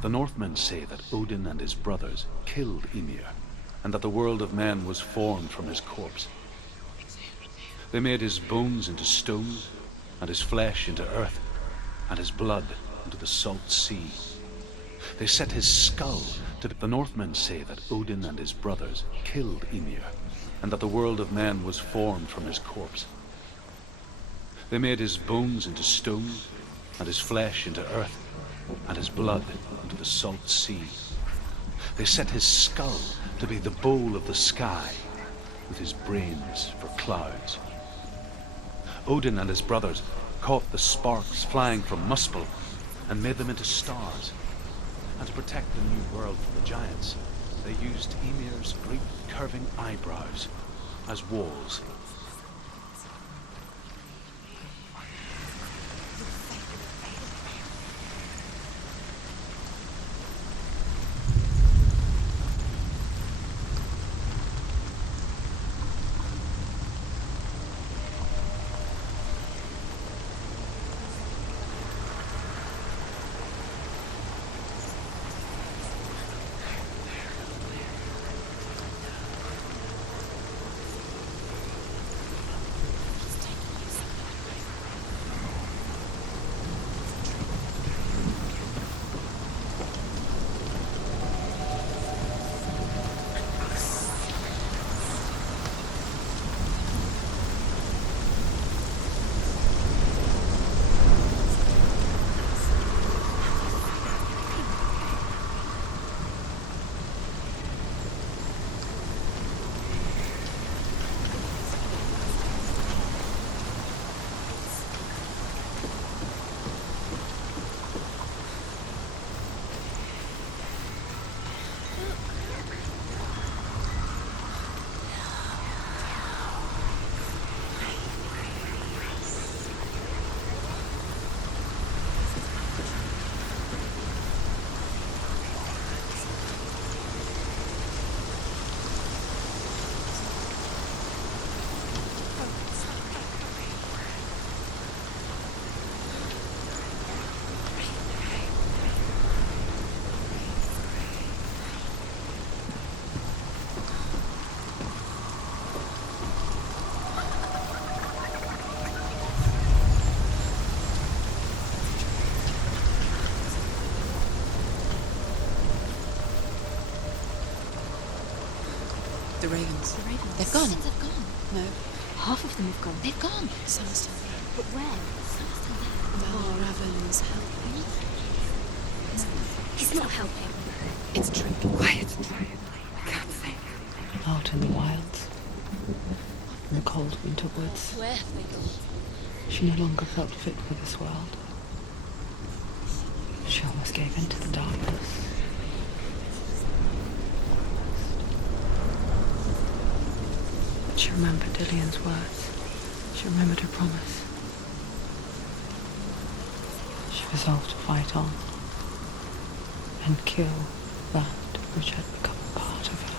The Northmen say that Odin and his brothers killed Ymir, and that the world of men was formed from his corpse. They made his bones into stone, and his flesh into earth, and his blood into the salt sea. They set his skull to the Northmen say that Odin and his brothers killed Ymir, and that the world of men was formed from his corpse. They made his bones into stone, and his flesh into earth, and his blood into the salt sea. They set his skull to be the bowl of the sky, with his brains for clouds. Odin and his brothers caught the sparks flying from Muspel and made them into stars. And to protect the new world from the giants, they used Ymir's great curving eyebrows as walls. The ravens. The ravens. They've gone. They've gone. No. Half of them have gone. They've gone. Some are still there. But where? Some are still there. No, Raven's helping. He's not helping. It's a trick. Quiet. I can't think. Out in the wilds, in the cold winter woods, Where have they gone? she no longer felt fit for this world. She almost gave in to the darkness. But she remembered Dillian's words. She remembered her promise. She resolved to fight on and kill that which had become a part of her.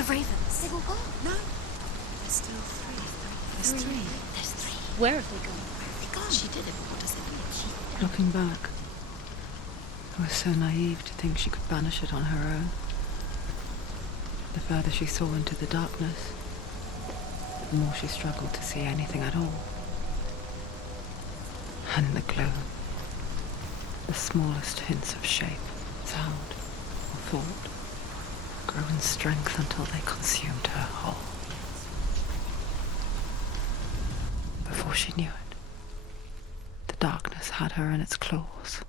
The ravens. They've all gone. No. There's still three. There's three. There's three. Where have they gone? Where have they gone? She did it. What does it mean? Looking back, I was so naive to think she could banish it on her own. The further she saw into the darkness, the more she struggled to see anything at all. And in the gloom, the smallest hints of shape, sound, or thought grew in strength until they consumed her whole. Before she knew it, the darkness had her in its claws.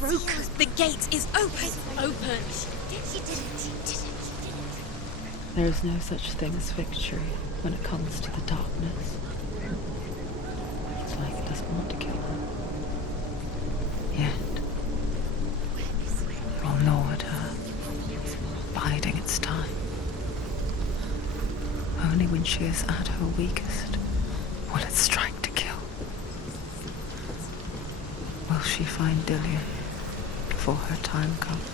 Broken. The gate is open. Open. She did it. There is no such thing as victory when it comes to the darkness. It's like it doesn't want to kill her. Yet, it will gnaw at her, biding its time. Only when she is at her weakest will it strike to kill. Will she find Dillion before her time comes?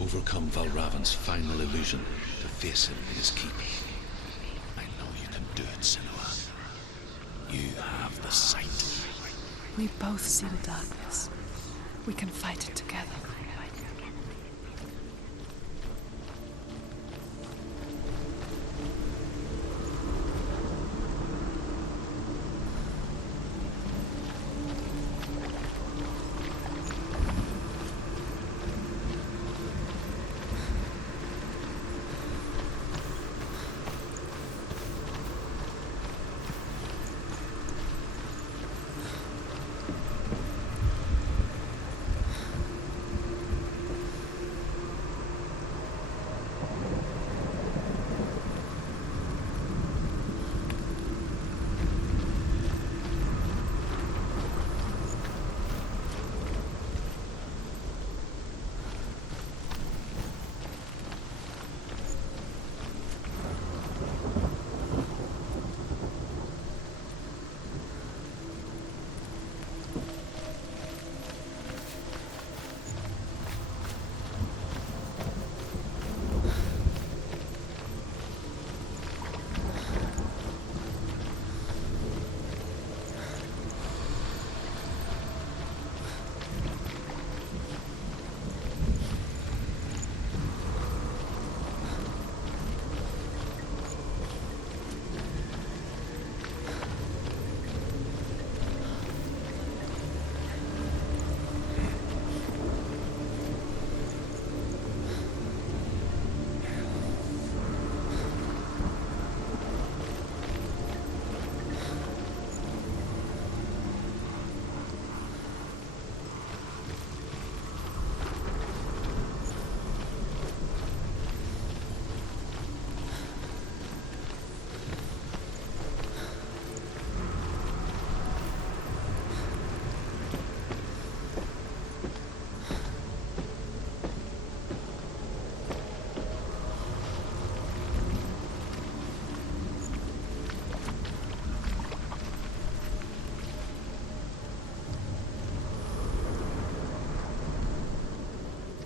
Overcome Valravan's final illusion to face him in his keep. I know you can do it, Senua. You have the sight. We both see the darkness. We can fight it together.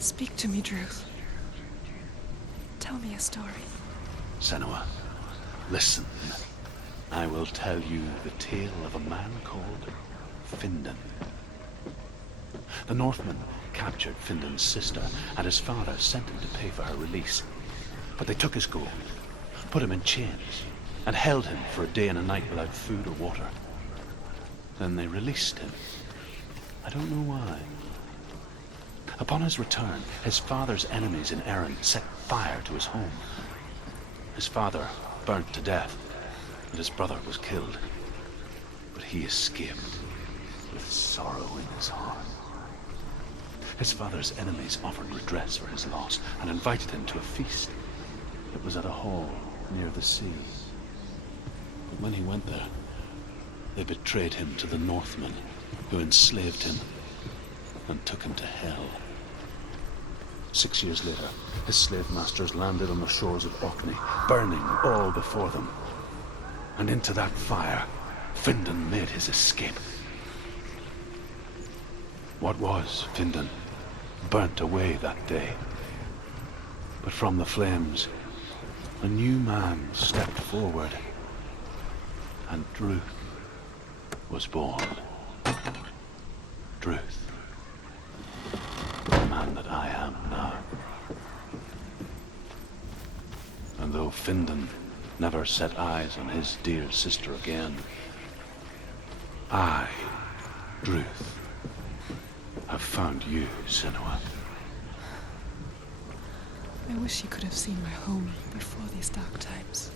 Speak to me, Drew. Tell me a story. Senua, listen. I will tell you the tale of a man called Findan. The Northmen captured Findan's sister, and his father sent him to pay for her release. But they took his gold, put him in chains, and held him for a day and a night without food or water. Then they released him. I don't know why. Upon his return, his father's enemies in Erin set fire to his home. His father burnt to death, and his brother was killed. But he escaped with sorrow in his heart. His father's enemies offered redress for his loss and invited him to a feast. It was at a hall near the sea. But when he went there, they betrayed him to the Northmen, who enslaved him and took him to hell. 6 years later, his slave masters landed on the shores of Orkney, burning all before them. And into that fire, Findan made his escape. What was Findan burnt away that day. But from the flames, a new man stepped forward, and Druth was born. Druth, the man that I am now. And though Findan never set eyes on his dear sister again, I, Druth, have found you, Senua. I wish you could have seen my home before these dark times.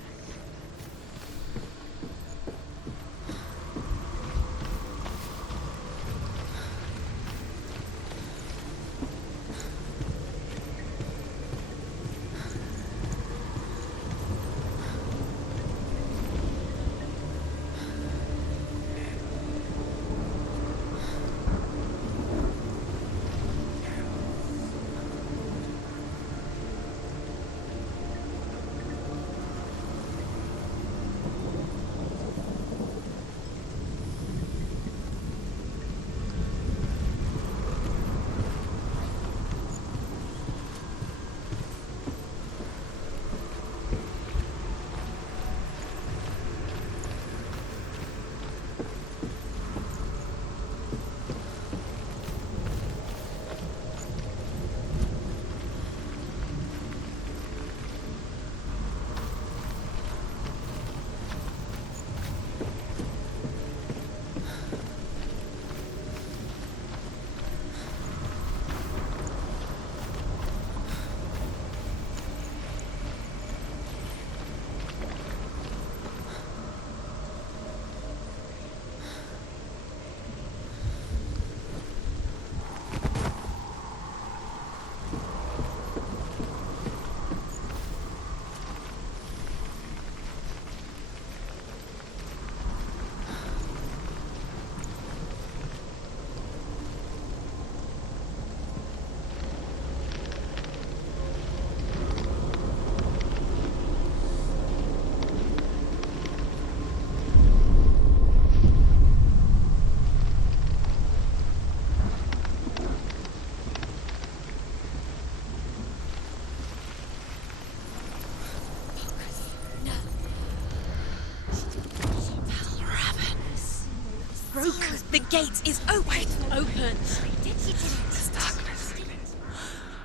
The gate is open. Open. This darkness.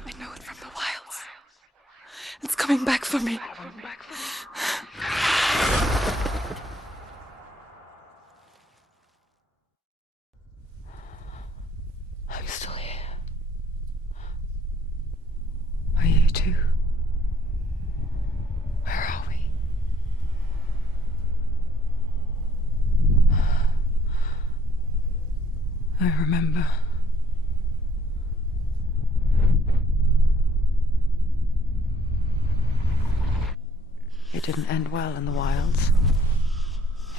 I know it from the wilds. It's coming back for me. I'm still here. Are you too? Where are we? I remember. It didn't end well in the wilds.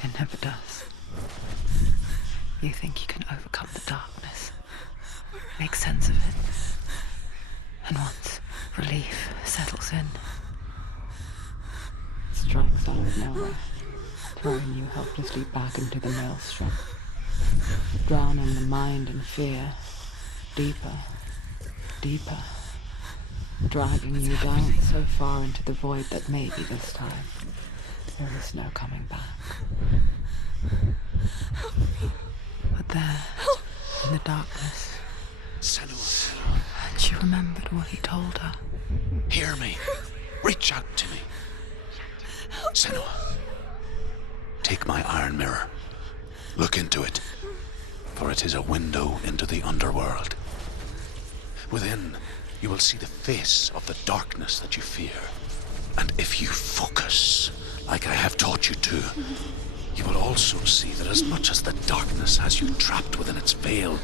It never does. You think you can overcome the darkness, make sense of it, and once relief settles in, it strikes out of nowhere, throwing you helplessly back into the maelstrom, drowning the mind in fear, deeper, deeper, dragging you down so far into the void that maybe this time there is no coming back. But there, in the darkness, Senua, she remembered what he told her. hear me. Reach out to me. Senua, take my iron mirror. Look into it, for it is a window into the underworld. Within, you will see the face of the darkness that you fear. And if you focus, like I have taught you to, you will also see that as much as the darkness has you trapped within its veil,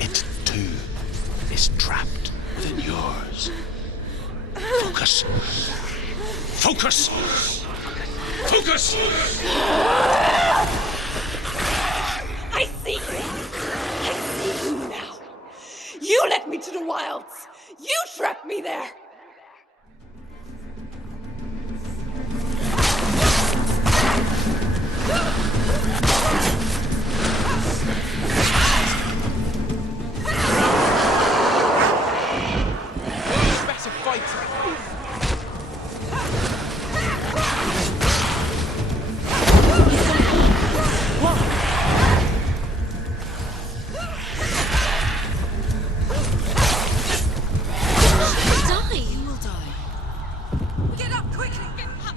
it too is trapped within yours. Focus. Focus! Focus! I see you! I see you now! You led me to the wilds! You trapped me there! Better fight! Die! You will die. Get up quickly! Get up!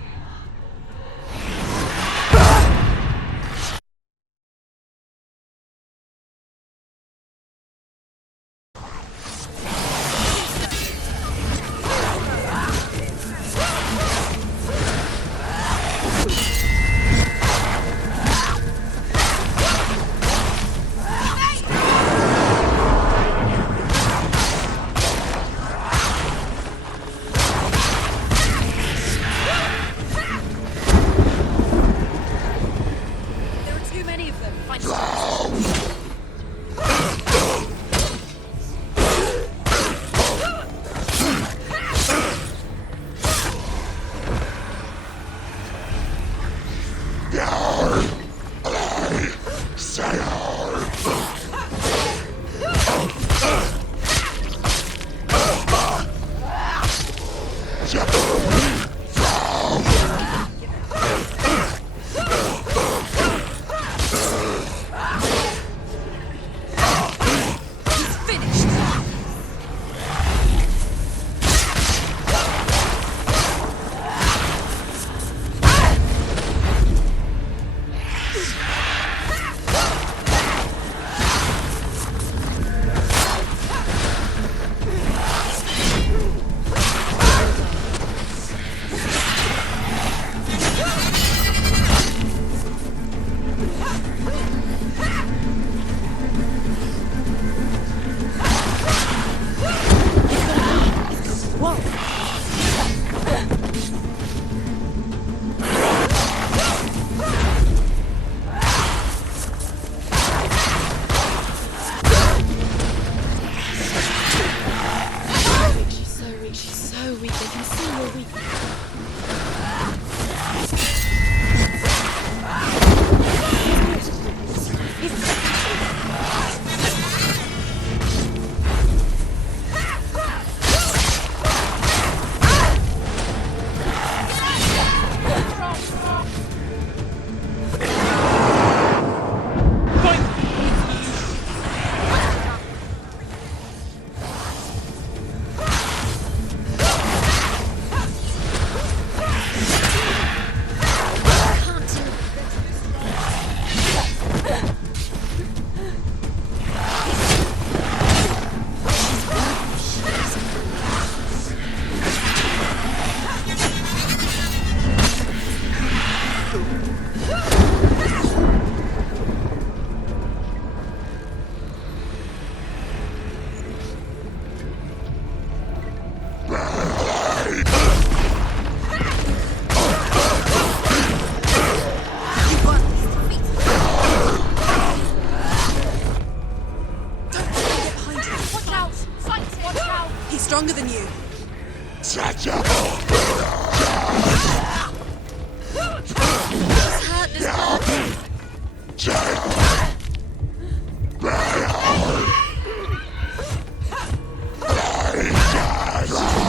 There are too many of them. Find She's so weak. They can see you're weak. Stronger than you. He's hurt this hurt.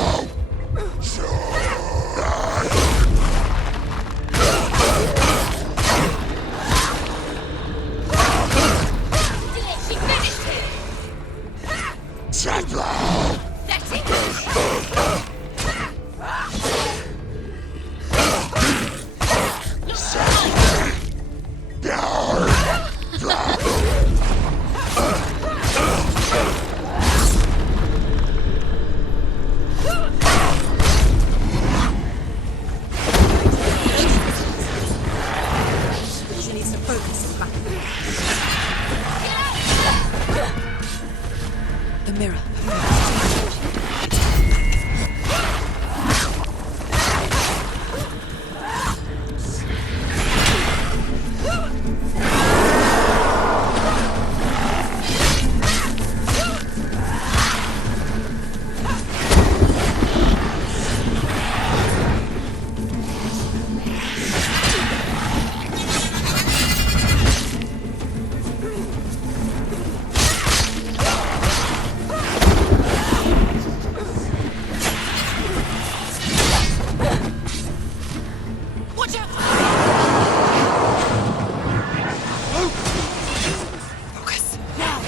Watch out! Focus. Now.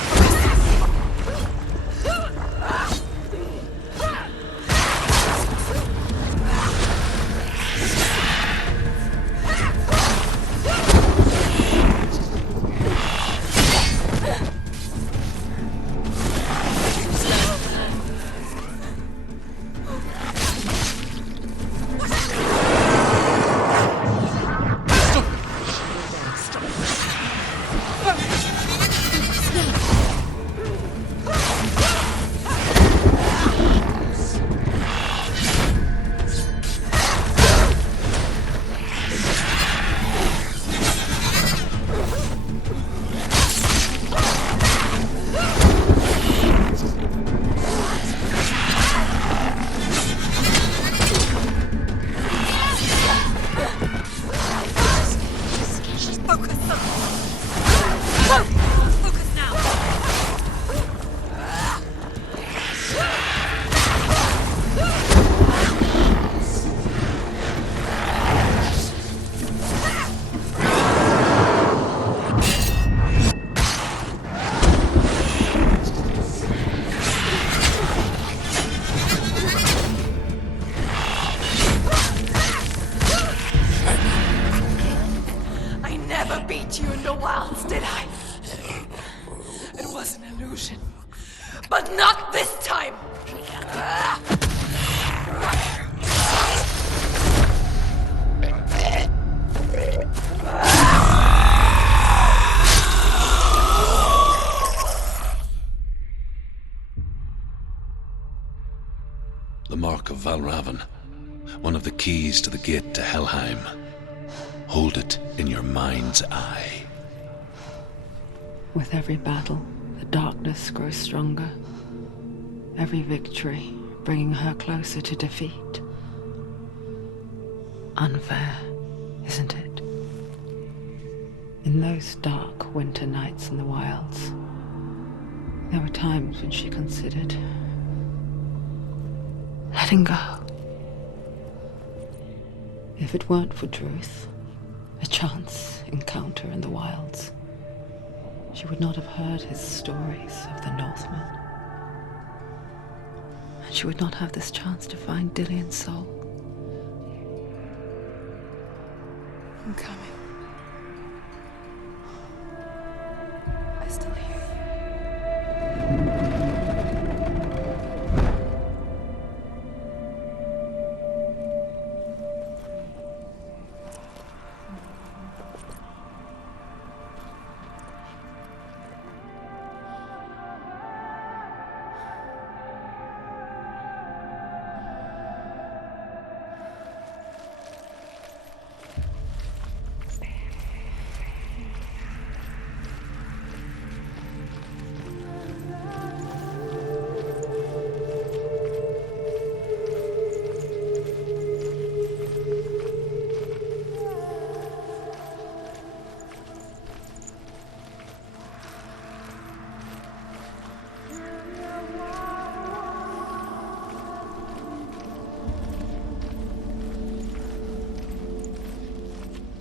Focus now. I never beat you in the wilds, did I? It was an illusion. But not this time! The Mark of Valravan. One of the keys to the gate to Helheim. Hold it in your mind's eye. With every battle, the darkness grows stronger. Every victory bringing her closer to defeat. Unfair, isn't it? In those dark winter nights in the wilds, there were times when she considered letting go. If it weren't for Druth, a chance encounter in the wilds, she would not have heard his stories of the Northmen. And she would not have this chance to find Dillion's soul. I'm coming. I still hear you.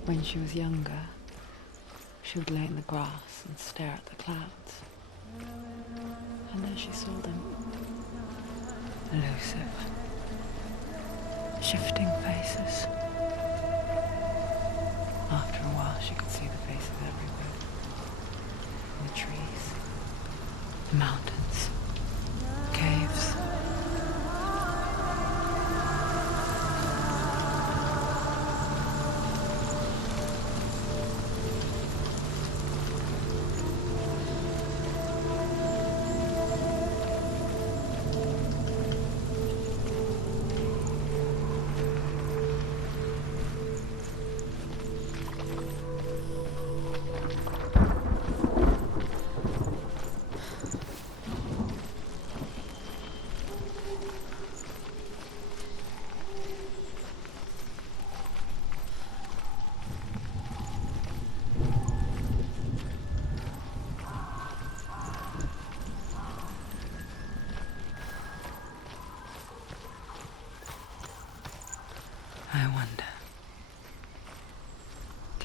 When she was younger, she would lay in the grass and stare at the clouds. And then she saw them. Elusive. Shifting faces. After a while, she could see the faces everywhere. In the trees, the mountains, caves.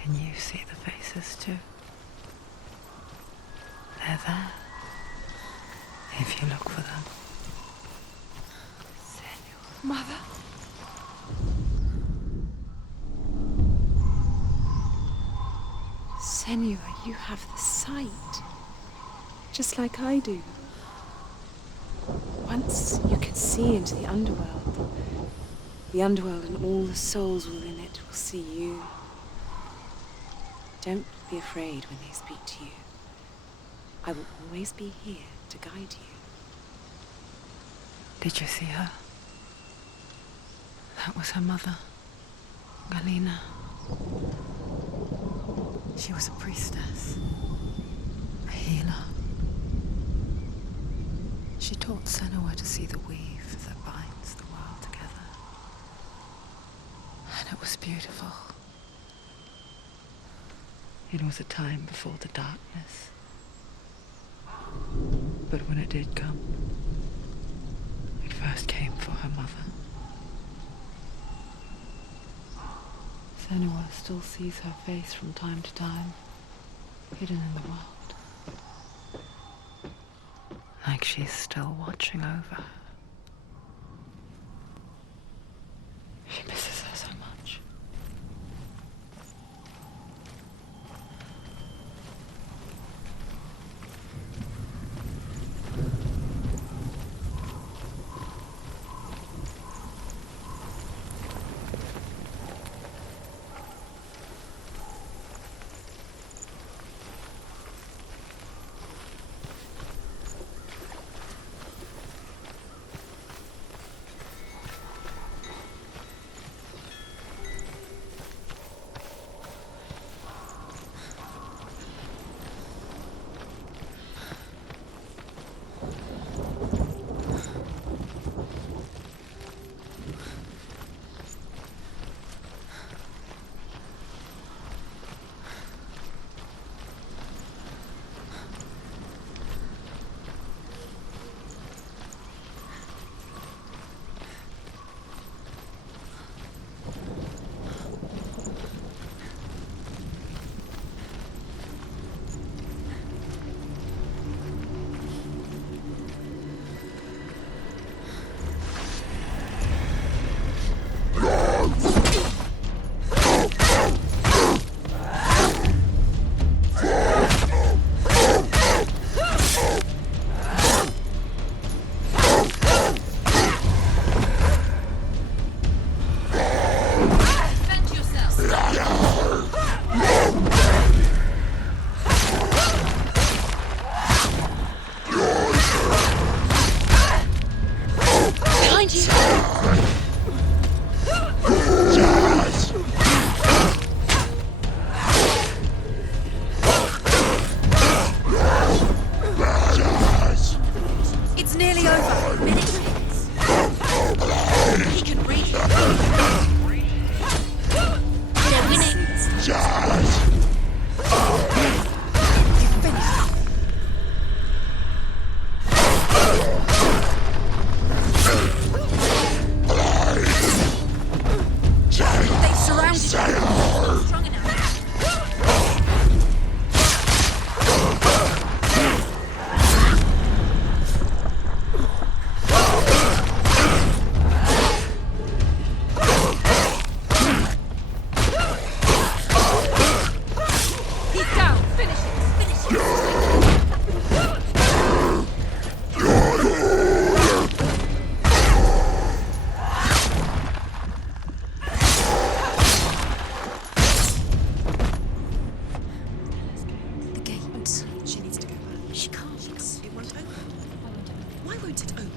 Can you see the faces too? They're there. If you look for them. Senua. Mother? Senua, you have the sight. Just like I do. Once you can see into the underworld and all the souls within it will see you. Don't be afraid when they speak to you. I will always be here to guide you. Did you see her? That was her mother, Galena. She was a priestess, a healer. She taught Senua to see the weave that binds the world together. And it was beautiful. It was a time before the darkness. But when it did come, it first came for her mother. Senua still sees her face from time to time, hidden in the world. Like she's still watching over her. She misses her so much.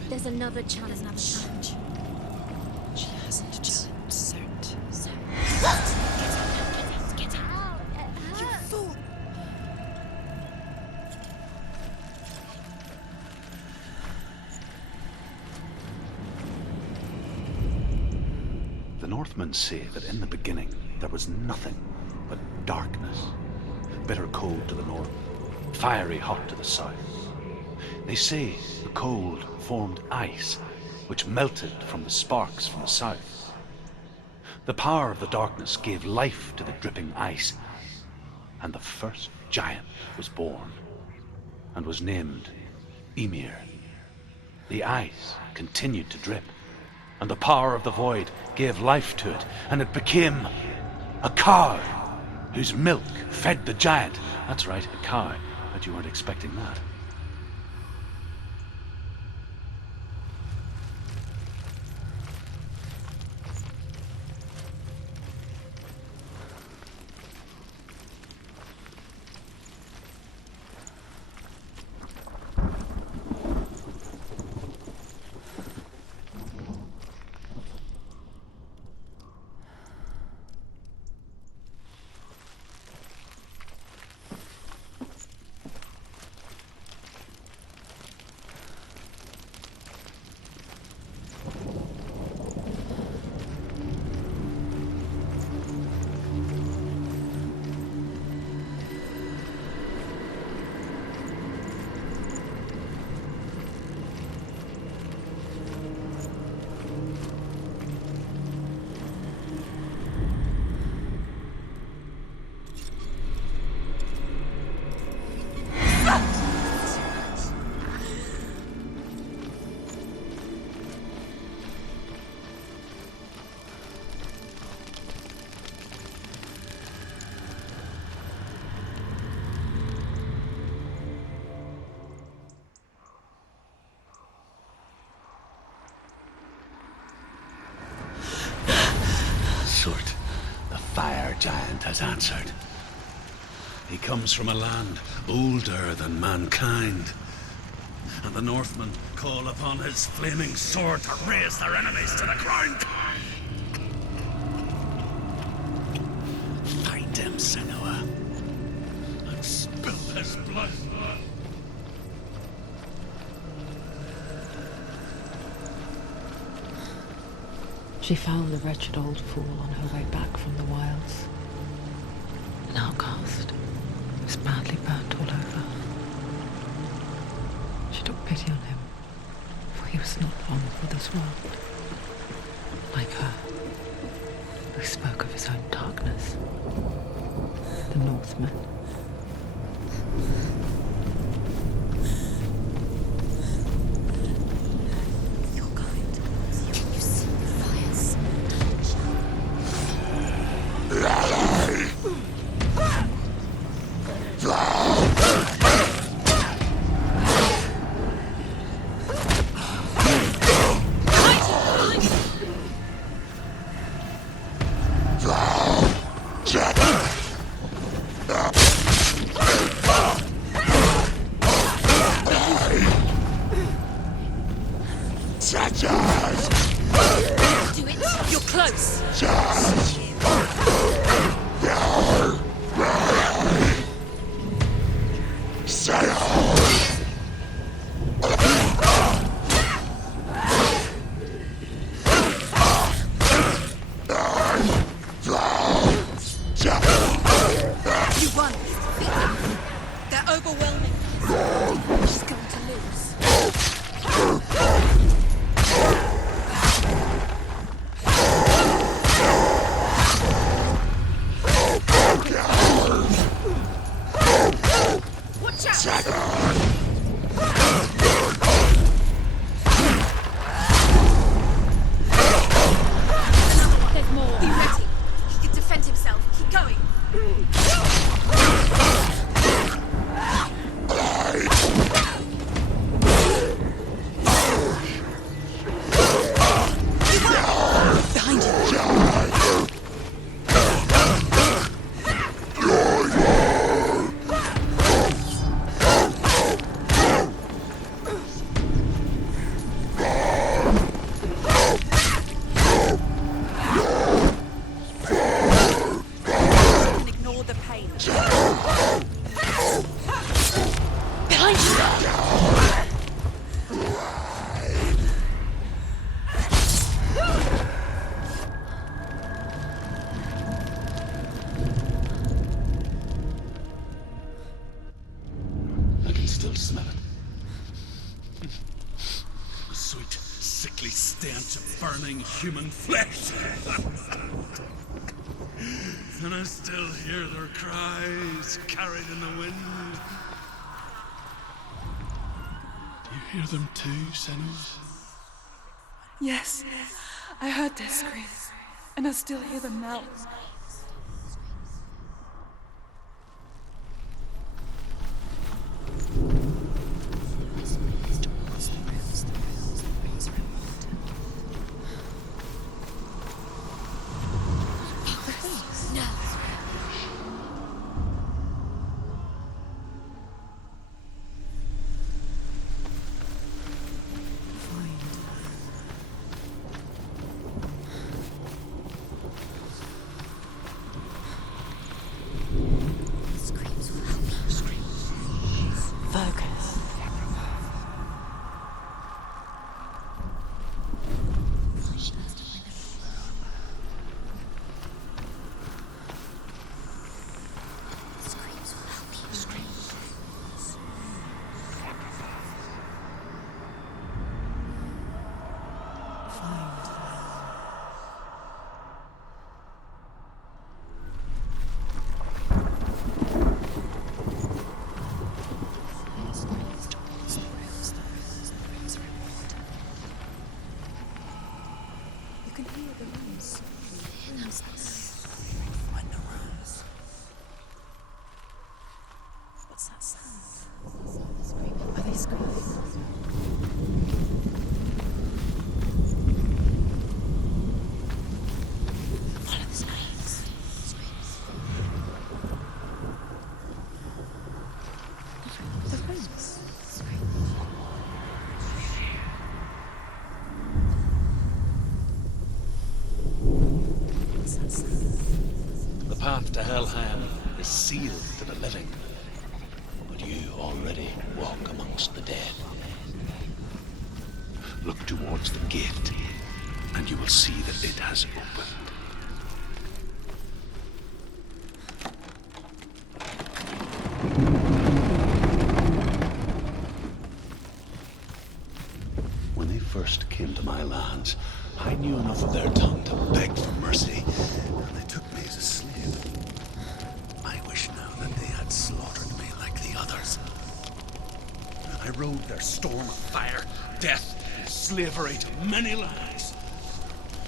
There's another challenge. She hasn't challenged, so. Get out. You fool! The Northmen say that in the beginning there was nothing but darkness, bitter cold to the north, fiery hot to the south. They say the cold formed ice, which melted from the sparks from the south. The power of the darkness gave life to the dripping ice, and the first giant was born, and was named Ymir. The ice continued to drip, and the power of the void gave life to it, and it became a cow whose milk fed the giant. That's right, a cow. Bet you weren't expecting that. Surt, the fire giant, has answered. He comes from a land older than mankind, and the Northmen call upon his flaming sword to raise their enemies to the ground. Find him, Senua, and spill his blood. She found the wretched old fool on her way back from the wilds. An outcast, who was badly burnt all over. She took pity on him, for he was not long for this world. Like her, who spoke of his own darkness. The Northmen. You're close. You won. They're overwhelming. She's going to lose. Watch out! There's more. Be ready. He can defend himself. Keep going. Behind you. Ignore the pain. Behind you. I can still smell it. The sweet, sickly stench of burning human flesh. And I still hear their cries carried in the wind. Do you hear them too, Senua? Yes, I heard their screams, and I still hear them now. The path to Helheim is sealed to the living, but you already walk amongst the dead. Look towards the gate, and you will see that it has opened. When they first came to my lands, I knew enough of their tongue to beg for mercy, and they took me as a slave. I wish now that they had slaughtered me like the others. I rode their storm of fire, death, and slavery to many lands.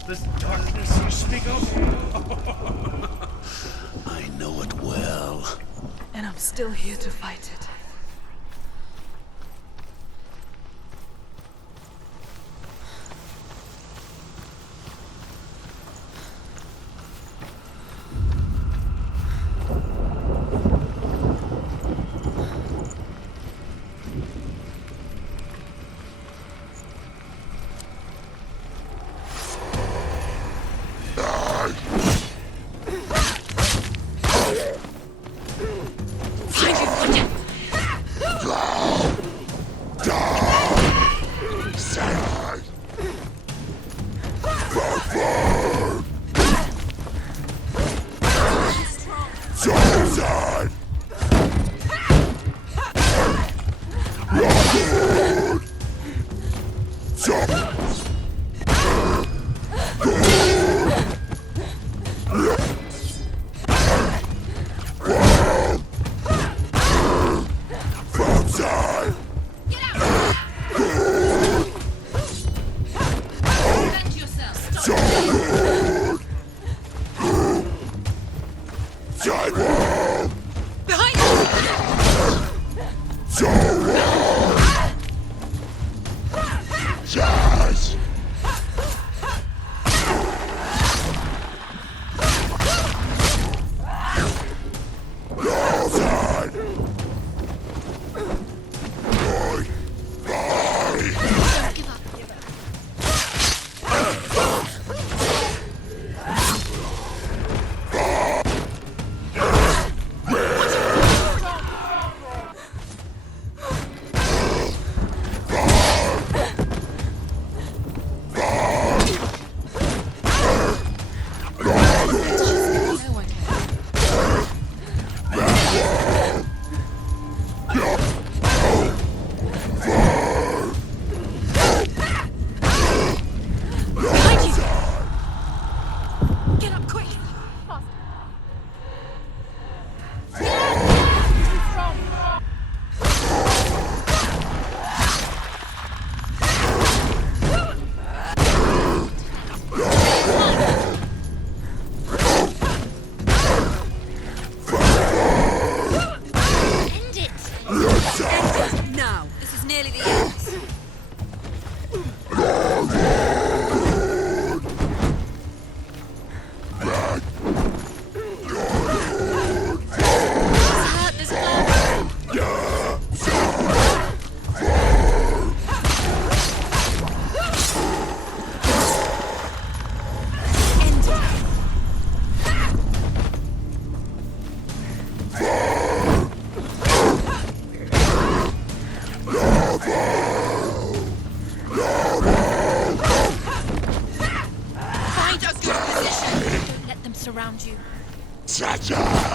This darkness you speak of? I know it well. And I'm still here to fight it.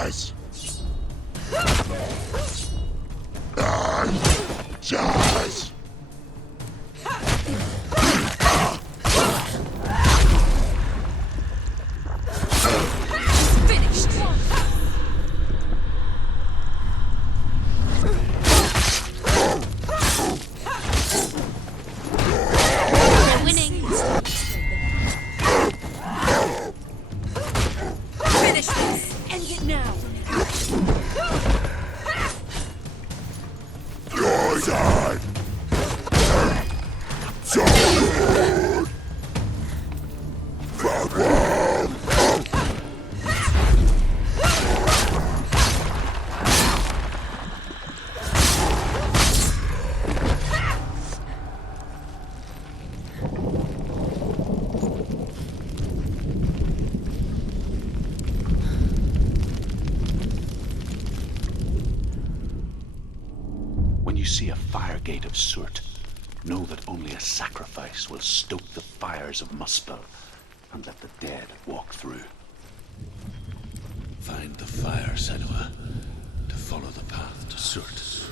dies. Dies. They're winning. Finish this! End it now! You're dead. So good. Farewell. When you see a fire gate of Surt, know that only a sacrifice will stoke the fires of Muspel and let the dead walk through. Find the fire, Senua, to follow the path to Surt.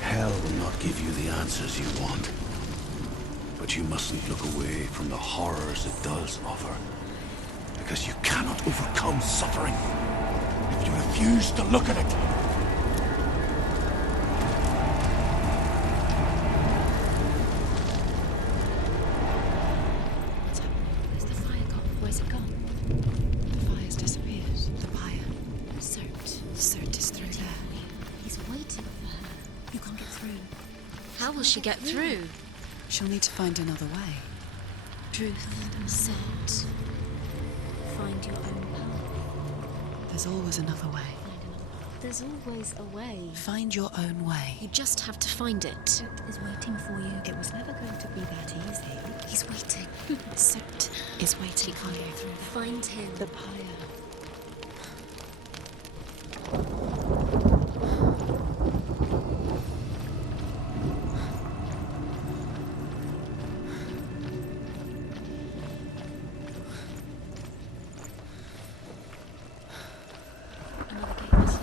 Hell will not give you the answers you want. But you mustn't look away from the horrors it does offer. Because you cannot overcome suffering if you refuse to look at it. What's happening? Where's the fire gone? Where's it gone? The fire's disappeared. The pyre. Surt is through there. He's waiting for her. You can't get through. How will she get through? She'll need to find another way. Truth, Surt. Find your own path. There's always another way. There's always a way. Find your own way. You just have to find it. Surt is waiting for you. It was never going to be that easy. He's waiting. Surt is waiting for you. Find him. The pyre. Another gate.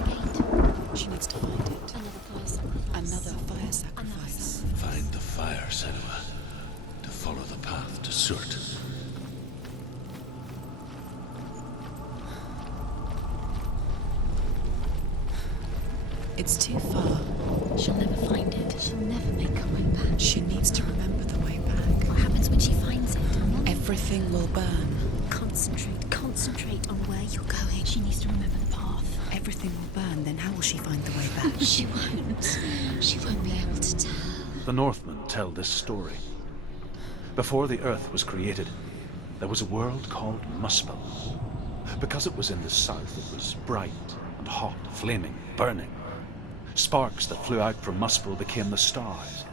She needs to find it. Another fire sacrifice. Another fire sacrifice. Find the fire, Senua, to follow the path to Surt. It's too far. She'll never find it. She'll never make her way back. She needs to remember the way back. What happens when she finds it? Everything will burn. Concentrate on where you're going. She needs to remember the path. Everything will burn, then how will she find the way back? She won't. She won't be able to tell. The Northmen tell this story. Before the Earth was created, there was a world called Muspel. Because it was in the south, it was bright and hot, flaming, burning. Sparks that flew out from Muspel became the stars.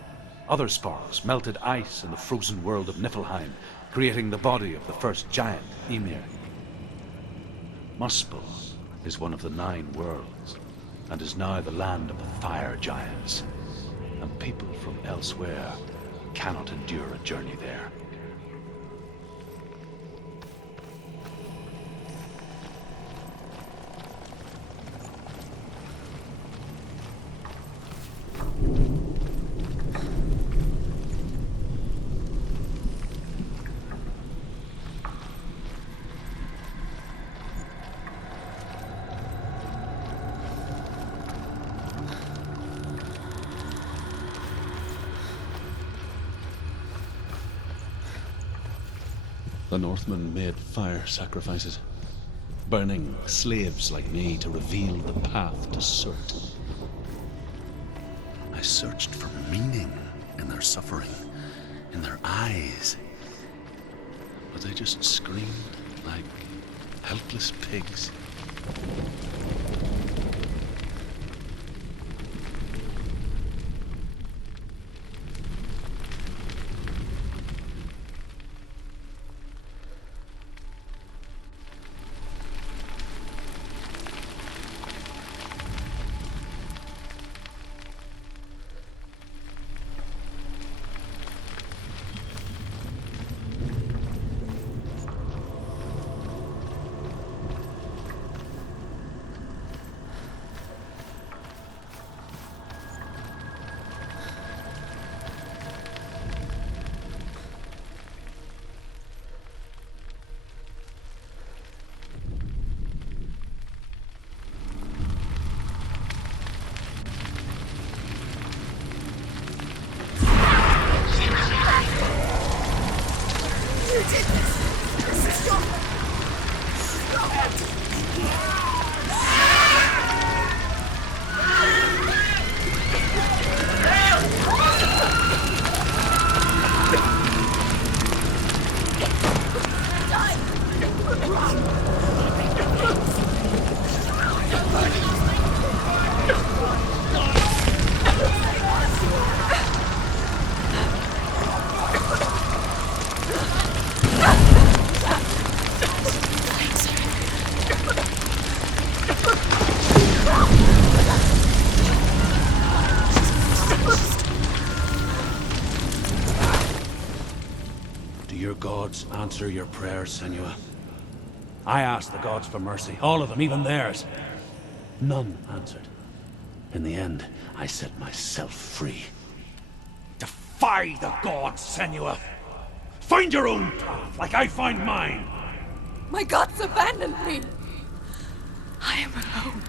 Other sparks melted ice in the frozen world of Niflheim, creating the body of the first giant, Ymir. Muspel is one of the 9 worlds, and is now the land of the fire giants. And people from elsewhere cannot endure a journey there. The Northmen made fire sacrifices, burning slaves like me to reveal the path to Surt. I searched for meaning in their suffering, in their eyes, but they just screamed like helpless pigs. Your gods answer your prayers, Senua. I asked the gods for mercy, all of them, even theirs. None answered. In the end, I set myself free. Defy the gods, Senua! Find your own path, like I find mine! My gods abandoned me. I am alone.